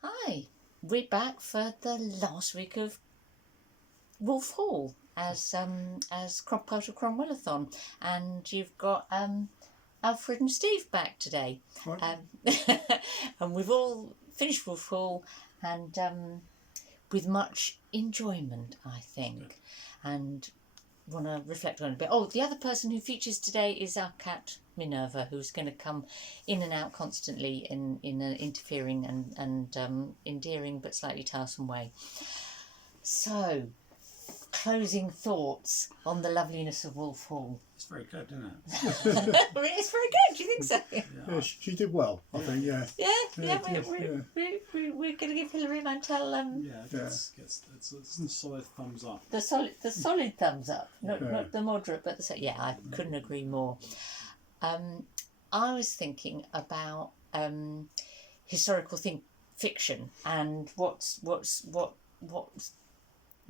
Hi, we're back for the last week of Wolf Hall as part of Cromwellathon, and you've got Alfred and Steve back today, Right. and we've all finished Wolf Hall, and with much enjoyment, I think, and want to reflect on it a bit. Oh, the other person who features today is our cat Minerva, who's going to come in and out constantly in an interfering and endearing but slightly tiresome way. So, closing thoughts on the loveliness of Wolf Hall. It's very good, isn't it? It's very good. Do you think so? Yeah, she did well, I think. Yeah. We're going to give Hilary Mantel It's a solid thumbs up. the solid thumbs up, not the moderate, but I couldn't agree more. I was thinking about historical fiction and what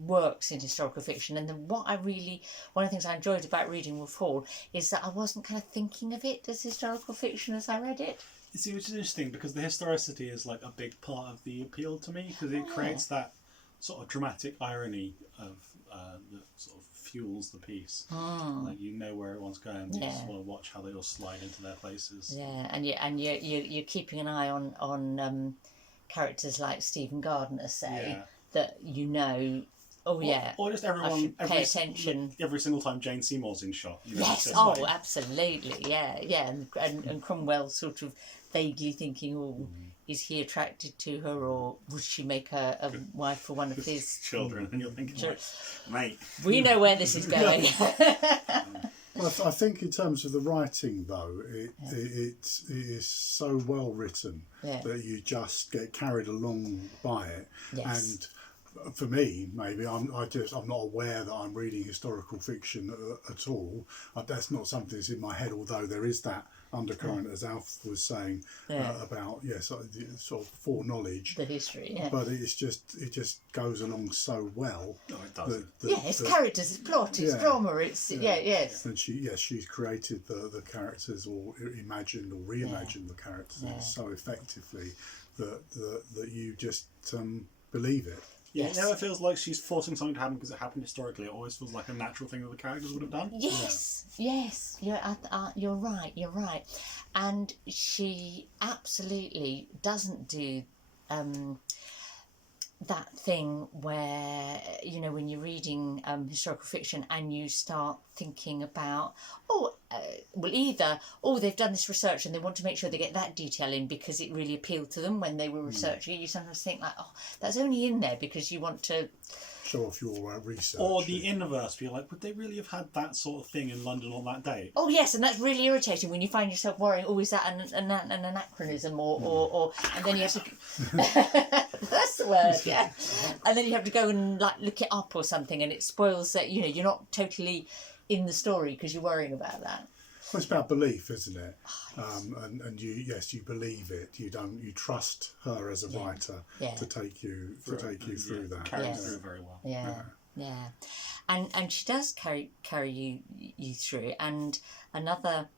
works in historical fiction, and then one of the things I enjoyed about reading Wolf Hall is that I wasn't kind of thinking of it as historical fiction as I read it. See, which is interesting because the historicity is like a big part of the appeal to me because it creates that sort of dramatic irony of that sort of fuels the piece. Like you know where everyone's going, you just want to watch how they all slide into their places. Yeah, and you're keeping an eye on characters like Stephen Gardner, say that you know. Oh yeah, or just everyone pay attention every single time Jane Seymour's in shot. You know, yes, absolutely, yeah, and Cromwell sort of vaguely thinking, is he attracted to her, or would she make her a wife for one of his children? And you're thinking, mate, we know where this is going. Well, I think in terms of the writing, though, it is so well written that you just get carried along by it. Yes. And for me, maybe I'm not aware that I'm reading historical fiction at all. That's not something that's in my head. Although there is that undercurrent, as Alf was saying, about sort of foreknowledge, the history. But it just goes along so well. No, it does. It's characters, it's plot, it's drama, it's yes. And she's created the characters, or imagined or reimagined the characters so effectively that you just believe it. Yes. It never feels like she's forcing something to happen because it happened historically. It always feels like a natural thing that the characters would have done. Yes. You're right. And she absolutely doesn't do that thing where, when you're reading historical fiction and you start thinking about, either they've done this research and they want to make sure they get that detail in because it really appealed to them when they were researching it. You sometimes think like, that's only in there because you want to show off your research. Or the inverse, be like, would they really have had that sort of thing in London on that day? Oh yes, and that's really irritating when you find yourself worrying, is that an anachronism or and then you have to that's the word, yeah. And then you have to go and look it up or something, and it spoils that you're not totally in the story because you're worrying about that. Well, it's about belief, isn't it? And you believe it. You trust her as a writer to take you through that. Carries through very well. Yeah. And she does carry you through. And another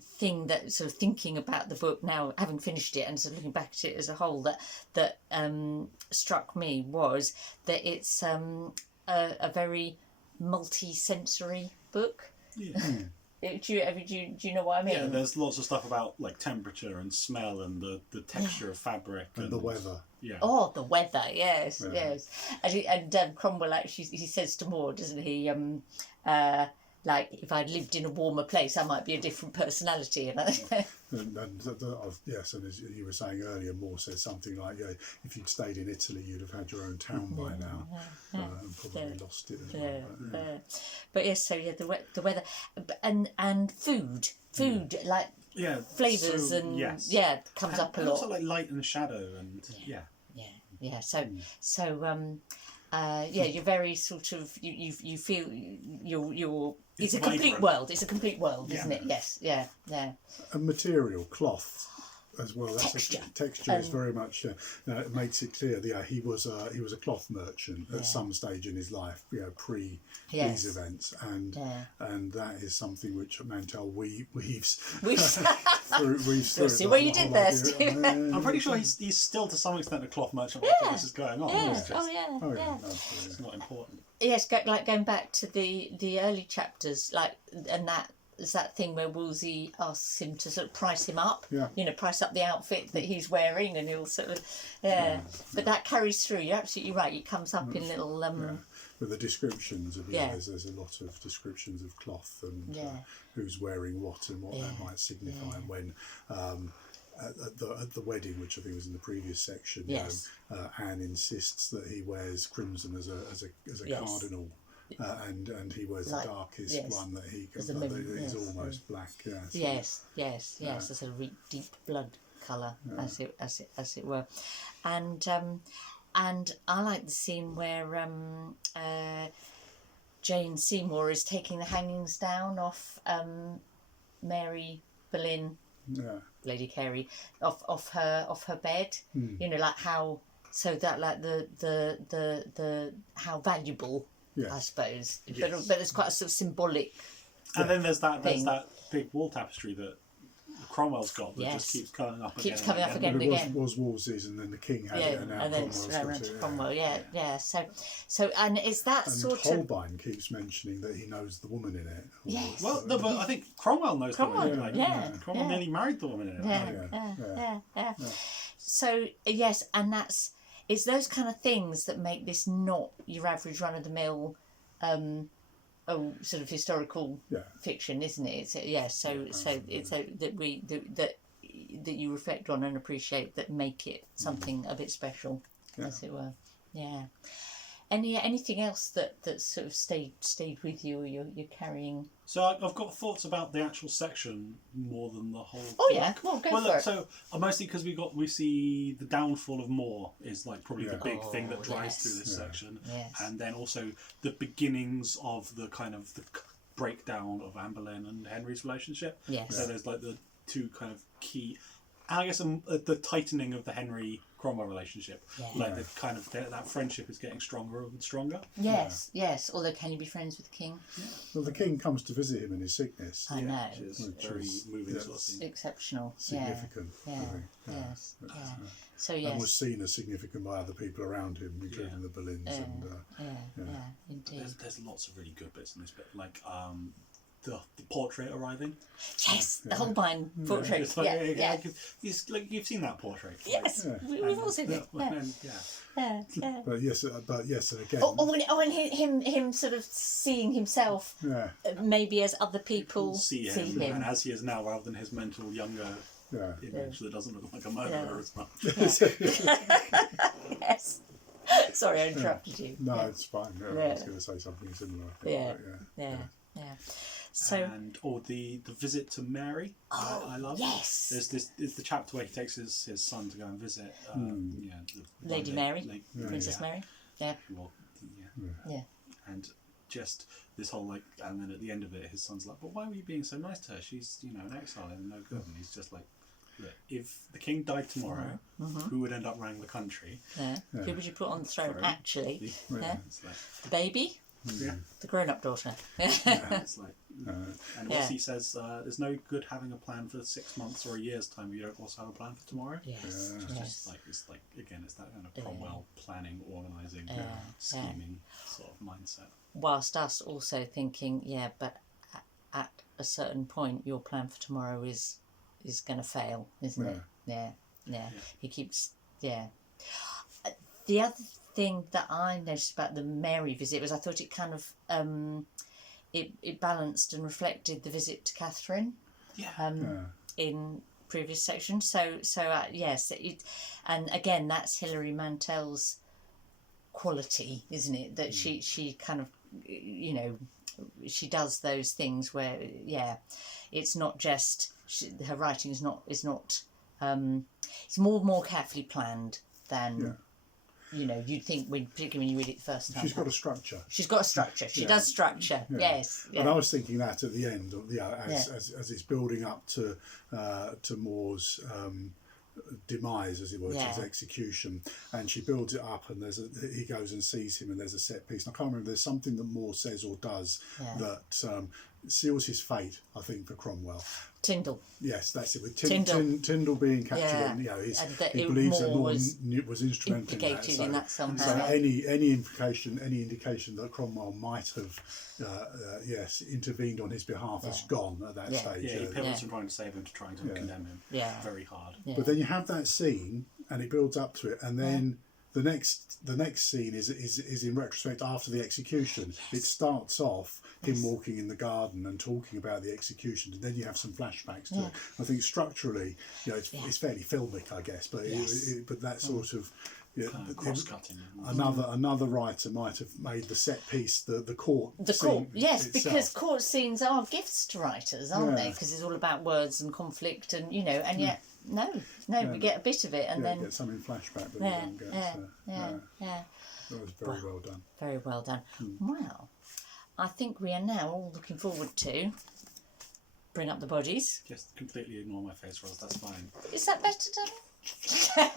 thing that sort of thinking about the book now, having finished it and sort of looking back at it as a whole, that struck me was that it's a very multi-sensory book. Yeah. Do you know what I mean? Yeah, there's lots of stuff about like temperature and smell and the texture of fabric and the weather. Yeah. Oh, the weather. Yes. And Cromwell actually he says to Maud, doesn't he? Like if I'd lived in a warmer place, I might be a different personality. And yes, and as you were saying earlier, Moore said something like, if you'd stayed in Italy, you'd have had your own town by now, and probably lost it as well. But yes, so the weather, and food like flavours comes up a lot. Also like light and shadow and you're very sort of you feel you're it's a complete world. It's a complete world, isn't it? Yes, yeah. And material, cloth, as well. Texture. Texture is very much. It makes it clear. Yeah, he was a cloth merchant at some stage in his life. Pre these events, and that is something which Mantel weaves through. See what you did there, Steve. I'm pretty sure he's still to some extent a cloth merchant while this is going on. Yeah. It's just, It's not important. Yes, going back to the early chapters, and that is that thing where Wolsey asks him to sort of price him up, price up the outfit that he's wearing, and he'll sort of, but that carries through. You're absolutely right. It comes up in little with the descriptions of there's a lot of descriptions of cloth and who's wearing what and what that might signify, and when. At the wedding, which I think was in the previous section, Anne insists that he wears crimson as a cardinal, and he wears the darkest one that he can. That is almost black. Yes, a sort of deep blood colour, as it were, and I like the scene where Jane Seymour is taking the hangings down off Mary Boleyn. Lady Carey off her bed, like how, so that like the how valuable, I suppose, but there's quite a sort of symbolic. And then there's that big wall tapestry that Cromwell's got that just keeps coming up again. And again. Was Wolsey's, and then the king had it, and now Cromwell's got it. Cromwell, So and it's that and sort Holbein keeps mentioning that he knows the woman in it. Yes. Well, no, but I think Cromwell knows the woman. Cromwell nearly married the woman in it. Yeah. So yes, and it's those kind of things that make this not your average run of the mill. Sort of historical fiction, isn't it? So that you reflect on and appreciate, that make it something a bit special, as it were. Yeah. Anything else that sort of stayed with you, or you're carrying? So I've got thoughts about the actual section more than the whole. Oh yeah, go for it. So mostly because we see the downfall of More is like probably the big thing that drives through this section, and then also the beginnings of the kind of the breakdown of Anne Boleyn and Henry's relationship. Yes. So there's like the two kind of key, I guess, the tightening of the Henry Cromwell relationship, like the kind of that friendship is getting stronger and stronger. Yes. Although, can you be friends with the king? Well, the king comes to visit him in his sickness. I know, which is very moving sort of thing. Exceptional, significant. Yes. So and was seen as significant by other people around him, including the Boleyns. Indeed. There's lots of really good bits in this bit, like the portrait arriving. Yes, the Holbein portrait. It's like, you've seen that portrait. Yes, we've all seen it. But yes, and again. And him sort of seeing himself, maybe as other people see him, and as he is now, rather than his mental younger image that doesn't look like a murderer as much. Yes. Sorry, I interrupted you. No, it's fine. I was going to say something similar. I think, Yeah. So the visit to Mary, I love. Yes. There's the chapter where he takes his son to go and visit Lady Mary, Princess Mary. Yeah. Well, yeah. And just this whole and then at the end of it, his son's like, "But why were you being so nice to her? She's an exile and no good." And he's just like, "Look, if the king died tomorrow, who would end up running the country? Who would you put on the throne? Actually, It's like, the baby." The grown-up daughter. It's like, and also he says, "There's no good having a plan for 6 months or a year's time. You don't also have a plan for tomorrow." Yes. It's that kind of Cromwell planning, organising, scheming sort of mindset. Whilst us also thinking, but at a certain point, your plan for tomorrow is going to fail, isn't it? Yeah. He keeps. The other thing that I noticed about the Mary visit was I thought it kind of it balanced and reflected the visit to Catherine in previous sections. So yes, and again that's Hilary Mantel's quality, isn't it? That she kind of she does those things where it's not just her writing is not it's more carefully planned than. You'd think, particularly when you read it the first time. She's got a structure. She does structure. Yes. Yeah. And I was thinking that at the end, as it's building up to Moore's demise, as it were, to Yeah. his execution, and she builds it up, and he goes and sees him, and there's a set piece. And I can't remember. There's something that Moore says or does that seals his fate, I think, for Cromwell. Tyndall. Yes, that's it. With Tyndall. Tyndall being captured, and, you know, And that he believes that Moore Moore was instrumental implicated in that somehow. So any indication that Cromwell might have intervened on his behalf has gone at that stage. Yeah, he pivots from trying to save him to trying to condemn him. Yeah. Very hard. Yeah. But then you have that scene, and it builds up to it, and then the next scene is in retrospect after the execution. It starts off him walking in the garden and talking about the execution, and then you have some flashbacks to it. I think structurally, you know, it's fairly filmic, I guess, but but that sort of. Yeah, cross-cutting. Another writer might have made the set piece the court. The court, yes, itself. because court scenes are gifts to writers, aren't they? Because it's all about words and conflict, and you know, and yet we get a bit of it, and then get some in flashback, but we don't get. That was very well done. Very well done. Wow, I think we are now all looking forward to Bring Up the Bodies. Just completely ignore my face, Ross. That's fine. Is that better done?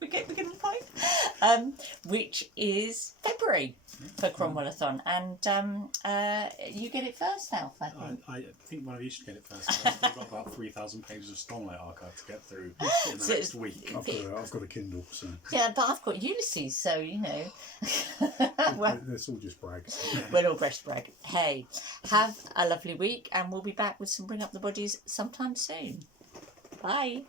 We get the point. Which is February for Cromwellathon, and you get it first, Alf. I think one of you should get it first. I've got about 3,000 pages of Stormlight archive to get through in the next week. I've got a Kindle, so yeah, but I've got Ulysses, so you know. well, it's all just brag. We're all breast brag. Hey, have a lovely week, and we'll be back with some Bring Up the Bodies sometime soon. Bye.